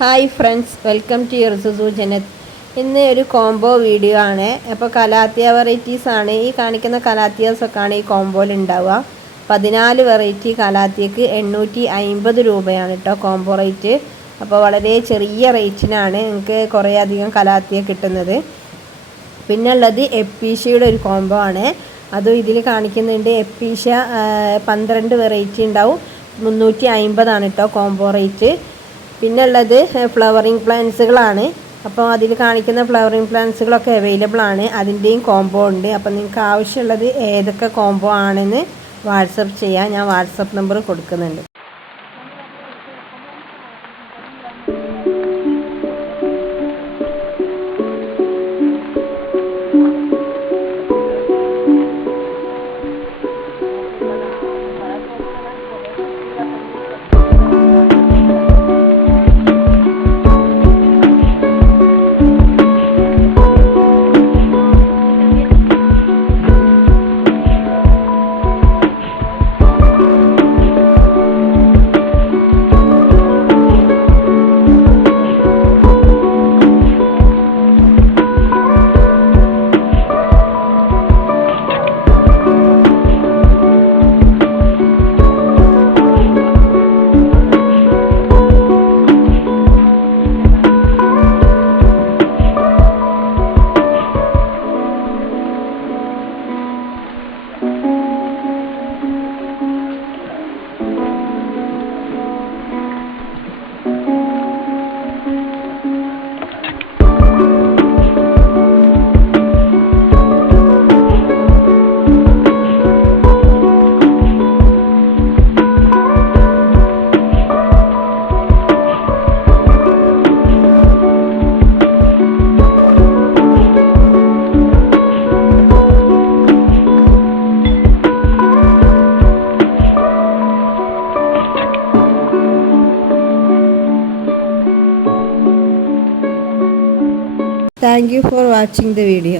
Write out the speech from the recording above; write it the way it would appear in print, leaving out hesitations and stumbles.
Hi friends, welcome to യർസുസു Janat. ഇന്ന് ഒരു combo video ആണ്. അപ്പോൾ കലാത്തിയ വെറൈറ്റീസ് ആണ്. ഈ കാണിക്കുന്ന കലാത്തിയാസൊക്കെയാണ് ഈ കോംബോയിൽ ഉണ്ടാവുക. 14 വെറൈറ്റി കലാത്തിയക്ക് 850 രൂപയാണ് കേട്ടോ കോംബോ റേറ്റ്. അപ്പോൾ വളരെ ചെറിയ റേറ്റിനാണ് നിങ്ങൾക്ക് കുറേ അധികം കലാത്തിയ കിട്ടുന്നത്. പിന്നെ ഉള്ളത് എപ്പീഷ്യയുടെ ഒരു കോംബോ ആണ്. അതും ഇതിൽ കാണിക്കുന്നുണ്ട്. എപ്പീഷ്യ 12 വെറൈറ്റി ഉണ്ടാവും. 350 കേട്ടോ കോംബോ റേറ്റ്. പിന്നെ ഉള്ളത് ഫ്ലവറിങ് പ്ലാന്റ്സുകളാണ്. അപ്പോൾ അതിൽ കാണിക്കുന്ന ഫ്ലവറിങ് പ്ലാന്റ്സുകളൊക്കെ അവൈലബിൾ ആണ്. അതിൻ്റെയും കോംബോ ഉണ്ട്. അപ്പോൾ നിങ്ങൾക്ക് ആവശ്യമുള്ളത് ഏതൊക്കെ കോംബോ ആണെന്ന് വാട്സപ്പ് ചെയ്യാം. ഞാൻ വാട്സപ്പ് നമ്പർ കൊടുക്കുന്നുണ്ട്. Thank you for watching the video.